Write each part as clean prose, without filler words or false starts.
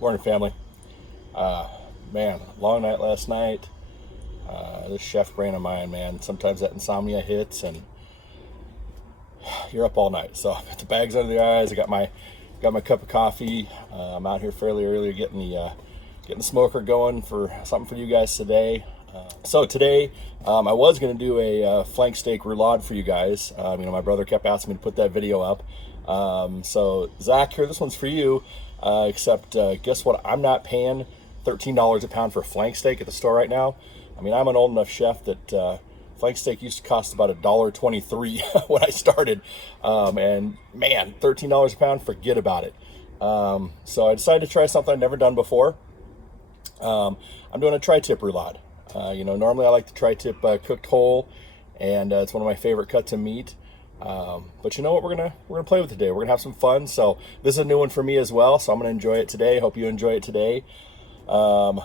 Morning, family. Man, long night last night. This chef brain of mine, man. Sometimes that insomnia hits, and you're up all night. So I got the bags under the eyes. I got my cup of coffee. I'm out here fairly early, getting the smoker going for something for you guys today. So today, I was going to do a flank steak roulade for you guys. My brother kept asking me to put that video up. So Zach, here, this one's for you. Except guess what? I'm not paying $13 a pound for flank steak at the store right now. I mean, I'm an old enough chef that flank steak used to cost about $1.23 when I started. And man, $13 a pound, forget about it. So I decided to try something I've never done before. I'm doing a tri-tip roulade. Normally I like the tri-tip cooked whole, and it's one of my favorite cuts of meat. But you know what, we're gonna play with it today. We're gonna have some fun. So this is a new one for me as well. So I'm gonna enjoy it today. Hope you enjoy it today. I'm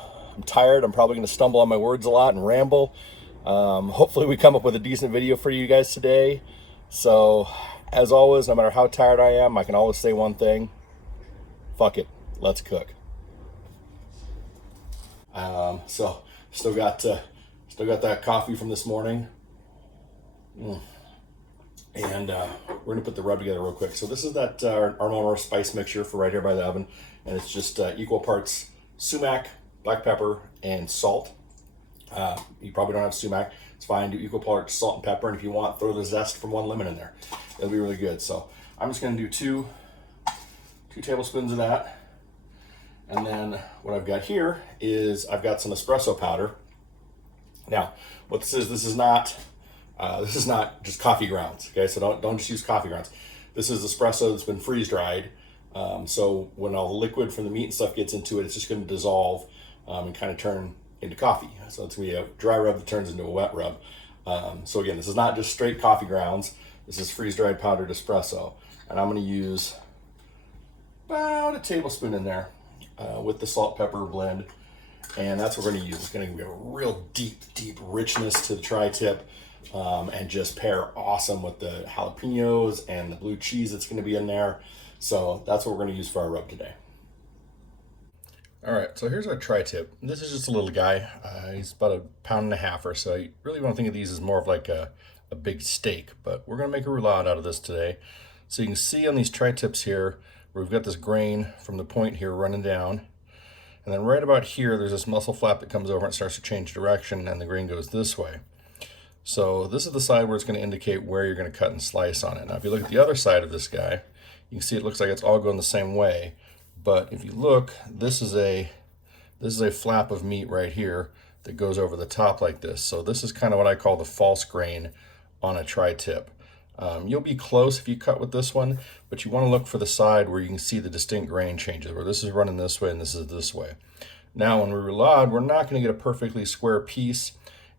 tired. I'm probably gonna stumble on my words a lot and ramble. Hopefully we come up with a decent video for you guys today. So as always, no matter how tired I am, I can always say one thing: fuck it, let's cook. So still got that coffee from this morning. And we're gonna put the rub together real quick. So this is that Armor spice mixture for right here by the oven, and it's just equal parts sumac, black pepper, and salt. You probably don't have sumac, it's fine. Do equal parts salt and pepper, and if you want, throw the zest from one lemon in there. It'll be really good. So I'm just gonna do two tablespoons of that, and then what I've got here is I've got some espresso powder. Now, what this is not just coffee grounds, okay? So don't just use coffee grounds. This is espresso that's been freeze dried. So when all the liquid from the meat and stuff gets into it, it's just going to dissolve and kind of turn into coffee. So it's going to be a dry rub that turns into a wet rub. So again, this is not just straight coffee grounds. This is freeze dried powdered espresso, and I'm going to use about a tablespoon in there with the salt pepper blend. And that's what we're going to use. It's going to give a real deep richness to the tri-tip, and just pair awesome with the jalapenos and the blue cheese that's going to be in there. So that's what we're going to use for our rub today. All right, so here's our tri-tip. This is just a little guy. He's about 1.5 pounds or so. You really want to think of these as more of like a big steak, but we're going to make a roulade out of this today. So you can see on these tri-tips here, where we've got this grain from the point here running down. And then right about here, there's this muscle flap that comes over and starts to change direction, and the grain goes this way. So this is the side where it's going to indicate where you're going to cut and slice on it. Now, if you look at the other side of this guy, you can see it looks like it's all going the same way. But if you look, this is a flap of meat right here that goes over the top like this. So this is kind of what I call the false grain on a tri-tip. You'll be close if you cut with this one, but you want to look for the side where you can see the distinct grain changes, where this is running this way and this is this way. Now, when we roulade, we're not going to get a perfectly square piece,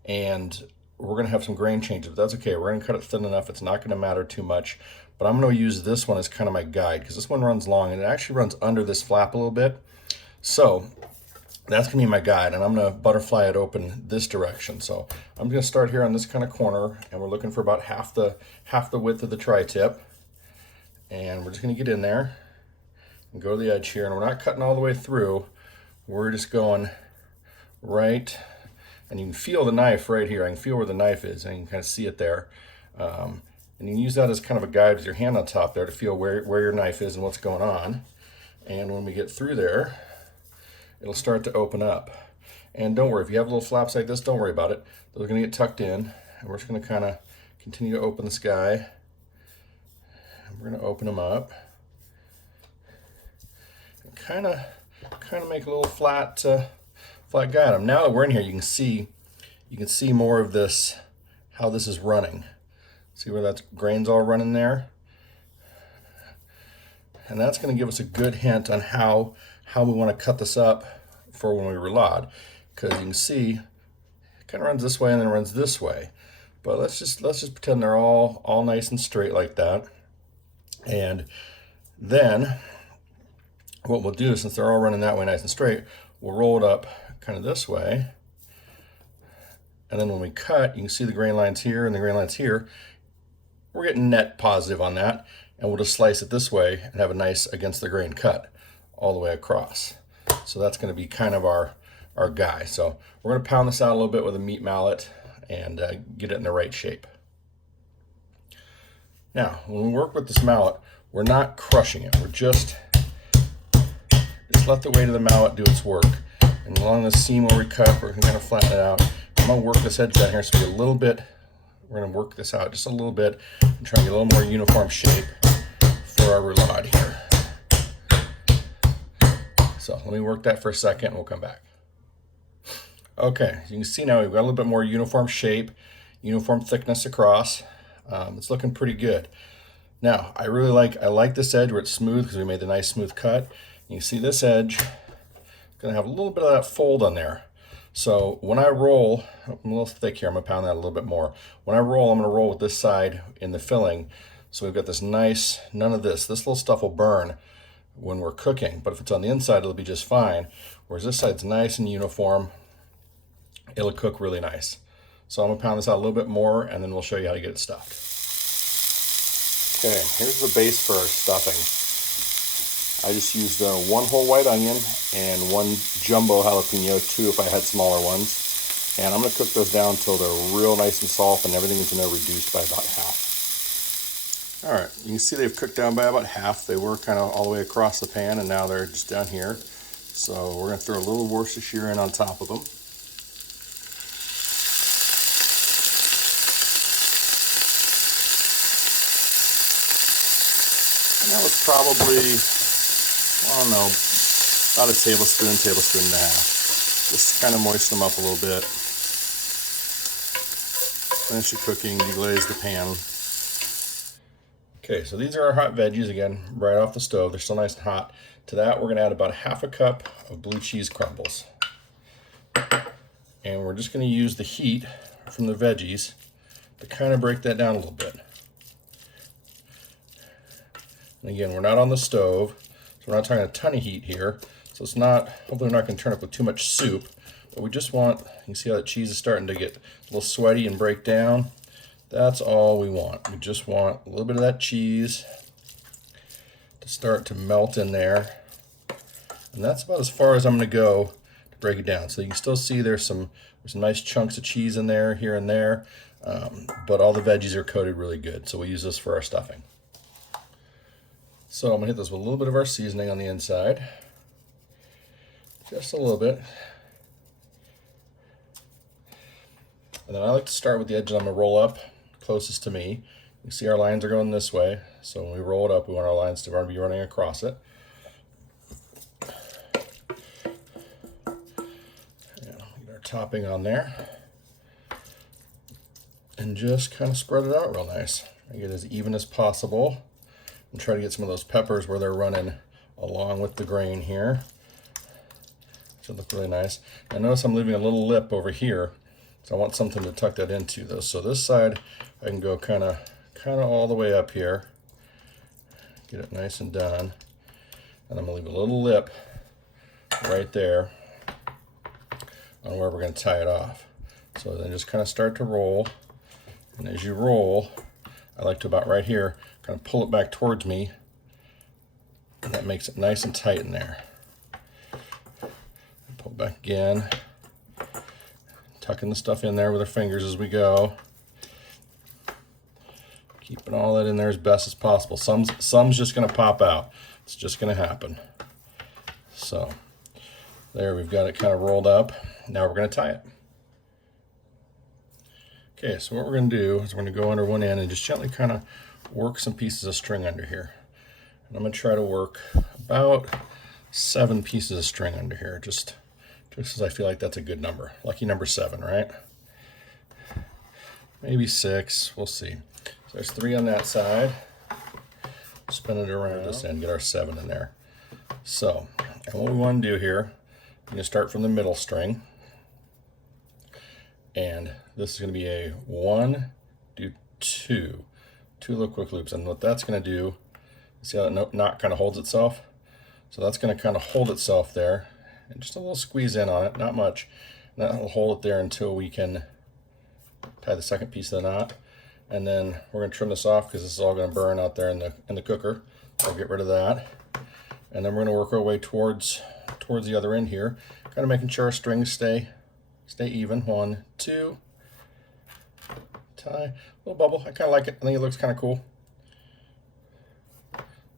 and we're going to have some grain changes, but that's okay. We're going to cut it thin enough. It's not going to matter too much, but I'm going to use this one as kind of my guide, because this one runs long, and it actually runs under this flap a little bit. So that's going to be my guide, and I'm going to butterfly it open this direction. So I'm going to start here on this kind of corner, and we're looking for about half the width of the tri-tip. And we're just going to get in there and go to the edge here, and we're not cutting all the way through. We're just going right, and you can feel the knife right here. I can feel where the knife is, and you can kind of see it there. And you can use that as kind of a guide with your hand on top there to feel where your knife is and what's going on. And when we get through there, it'll start to open up. And don't worry, if you have little flaps like this, don't worry about it. They're going to get tucked in, and we're just going to kind of continue to open this guy. And we're going to open them up and kind of make a little flat guy on them. Now that we're in here, you can see more of this, how this is running. See where that grain's all running there? And that's going to give us a good hint on how we want to cut this up for when we roulade, because you can see it kind of runs this way and then runs this way. But let's just pretend they're all nice and straight like that. And then what we'll do, since they're all running that way nice and straight, we'll roll it up kind of this way. And then when we cut, you can see the grain lines here and the grain lines here. We're getting net positive on that, and we'll just slice it this way and have a nice against the grain cut all the way across. So that's going to be kind of our guy. So we're going to pound this out a little bit with a meat mallet and get it in the right shape. Now, when we work with this mallet, we're not crushing it. We're just let the weight of the mallet do its work. And along the seam where we cut, we're going to flatten it out. I'm going to work this edge down here so we get a little bit. We're going to work this out just a little bit and try and get a little more uniform shape for our roulade here. So let me work that for a second and we'll come back. Okay, so you can see now we've got a little bit more uniform shape, uniform thickness across. It's looking pretty good. Now, I like this edge where it's smooth because we made the nice smooth cut. You can see this edge is going to have a little bit of that fold on there. So when I roll, I'm a little thick here, I'm going to pound that a little bit more. When I roll, I'm going to roll with this side in the filling. So we've got this nice, none of this. This little stuff will burn when we're cooking, but if it's on the inside, it'll be just fine. Whereas this side's nice and uniform, it'll cook really nice. So I'm gonna pound this out a little bit more and then we'll show you how to get it stuffed. Okay, here's the base for our stuffing. I just used 1 whole white onion and 1 jumbo jalapeno, 2 if I had smaller ones. And I'm gonna cook those down until they're real nice and soft and everything is gonna reduce by about half. All right, you can see they've cooked down by about half. They were kind of all the way across the pan and now they're just down here. So we're gonna throw a little Worcestershire in on top of them. And that was probably, I don't know, about a tablespoon and a half. Just kind of moisten them up a little bit. Finish your cooking, deglaze the pan. Okay, so these are our hot veggies, again, right off the stove. They're still nice and hot. To that, we're gonna add about 1/2 cup of blue cheese crumbles. And we're just gonna use the heat from the veggies to kind of break that down a little bit. And again, we're not on the stove, so we're not talking a ton of heat here. So it's not, hopefully we're not gonna turn up with too much soup, but we just want, you can see how the cheese is starting to get a little sweaty and break down. That's all we want. We just want a little bit of that cheese to start to melt in there. And that's about as far as I'm gonna go to break it down. So you can still see there's some nice chunks of cheese in there, here and there, but all the veggies are coated really good. So we'll use this for our stuffing. So I'm gonna hit this with a little bit of our seasoning on the inside. Just a little bit. And then I like to start with the edge that I'm gonna roll up closest to me. You see our lines are going this way. So when we roll it up, we want our lines to be running across it. And get our topping on there. And just kind of spread it out real nice. Make it as even as possible. And try to get some of those peppers where they're running along with the grain here. Should look really nice. And notice I'm leaving a little lip over here. So I want something to tuck that into though. So this side, I can go kind of all the way up here. Get it nice and done. And I'm gonna leave a little lip right there on where we're gonna tie it off. So then just kind of start to roll. And as you roll, I like to about right here, kind of pull it back towards me. And that makes it nice and tight in there. Pull back again. Tucking the stuff in there with our fingers as we go. Keeping all that in there as best as possible. Some's just gonna pop out. It's just gonna happen. So there, we've got it kind of rolled up. Now we're gonna tie it. Okay, so what we're gonna do is we're gonna go under one end and just gently kind of work some pieces of string under here. And I'm gonna try to work about 7 pieces of string under here, just as I feel like that's a good number. Lucky number 7, right? Maybe 6, we'll see. So there's 3 on that side. Spin it around this end, get our 7 in there. So, and what we want to do here, you're gonna start from the middle string. And this is gonna be a 1, do 2 little quick loops. And what that's gonna do, see how that knot kind of holds itself? So that's gonna kind of hold itself there. And just a little squeeze in on it, not much. And that will hold it there until we can tie the second piece of the knot. And then we're gonna trim this off because this is all gonna burn out there in the cooker. So I'll get rid of that. And then we're gonna work our way towards towards the other end here, kind of making sure our strings stay even. 1, 2, tie, little bubble. I kind of like it. I think it looks kind of cool.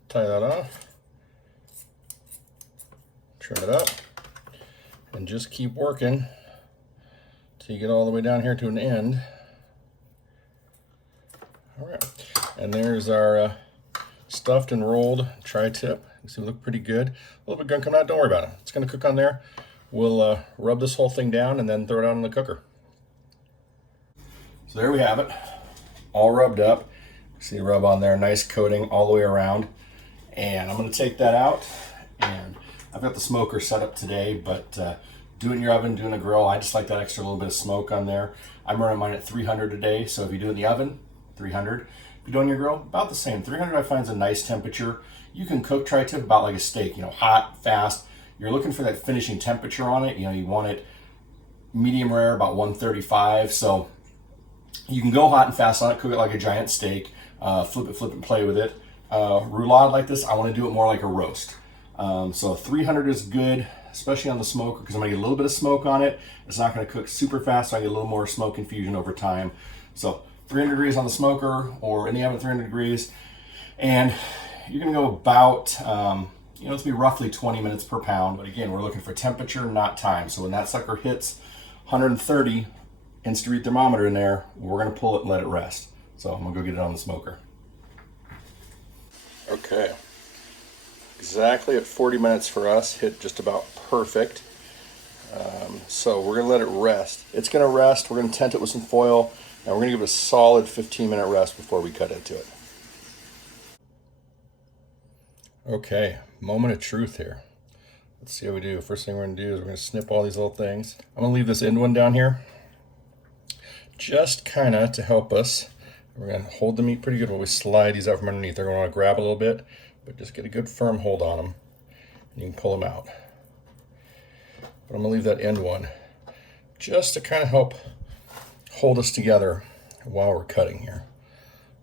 Tie that off, trim it up, and just keep working till you get all the way down here to an end. All right, and there's our stuffed and rolled tri-tip. You see, it look pretty good. A little bit gonna come out. Don't worry about it. It's gonna cook on there. We'll rub this whole thing down and then throw it out in the cooker. So there we have it, all rubbed up. See the rub on there, nice coating all the way around. And I'm gonna take that out, and I've got the smoker set up today, but do it in your oven, do it in a grill. I just like that extra little bit of smoke on there. I'm running mine at 300 today, so if you do it in the oven, 300. If you do it on your grill, about the same. 300 I find is a nice temperature. You can cook tri-tip about like a steak, you know, hot, fast. You're looking for that finishing temperature on it. You know, you want it medium rare, about 135. So you can go hot and fast on it, cook it like a giant steak, flip it, and play with it. Roulade like this, I want to do it more like a roast. So 300 is good, especially on the smoker, because I'm going to get a little bit of smoke on it. It's not going to cook super fast, so I get a little more smoke infusion over time. So 300 degrees on the smoker, or in the oven 300 degrees. And you're going to go about, you know, it's going to be roughly 20 minutes per pound. But again, we're looking for temperature, not time. So when that sucker hits 130, Insta-read thermometer in there, we're going to pull it and let it rest. So I'm going to go get it on the smoker. Okay. Exactly at 40 minutes for us, hit just about perfect. So we're going to let it rest. It's going to rest. We're going to tent it with some foil, and we're going to give it a solid 15-minute rest before we cut into it. Okay, moment of truth here. Let's see how we do. First thing we're going to do is we're going to snip all these little things. I'm going to leave this end one down here, just kind of to help us. We're going to hold the meat pretty good while we slide these out from underneath. They're going to want to grab a little bit, but just get a good firm hold on them, and you can pull them out. But I'm going to leave that end one just to kind of help hold us together while we're cutting here.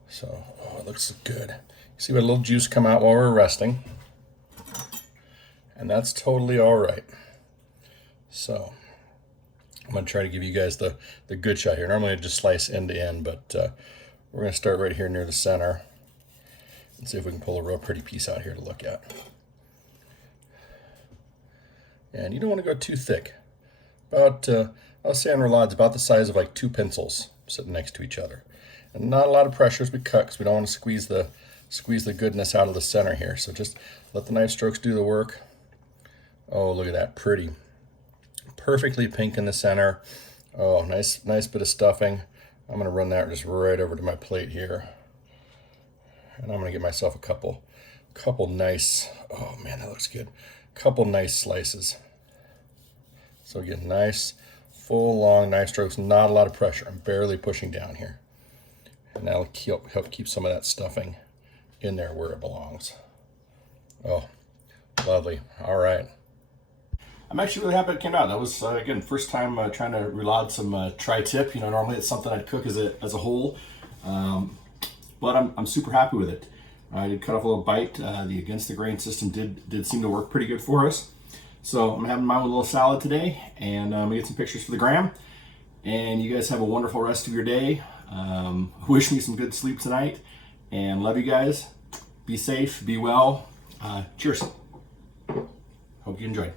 So, oh, it looks good. See what a little juice come out while we're resting, and that's totally all right. So I'm going to try to give you guys the good shot here. Normally I just slice end to end, but we're going to start right here near the center and see if we can pull a real pretty piece out here to look at. And you don't want to go too thick. About, I'll say on roulades, about the size of like 2 pencils sitting next to each other. And not a lot of pressure as we cut, because we don't want to squeeze the goodness out of the center here. So just let the knife strokes do the work. Oh, look at that, pretty. Perfectly pink in the center. Oh, nice bit of stuffing. I'm going to run that just right over to my plate here. And I'm going to get myself a couple nice, oh man, that looks good. Couple nice slices. So again, nice, full, long knife strokes, not a lot of pressure. I'm barely pushing down here. And that'll help keep some of that stuffing in there where it belongs. Oh, lovely. All right. I'm actually really happy it came out. That was, again, first time trying to roulade some tri-tip. You know, normally it's something I'd cook as a whole. But I'm super happy with it. I did cut off a little bite. The against the grain system did seem to work pretty good for us. So I'm having mine with a little salad today, and I'm gonna get some pictures for the gram. And you guys have a wonderful rest of your day. Wish me some good sleep tonight, and love you guys. Be safe, be well. Cheers. Hope you enjoyed.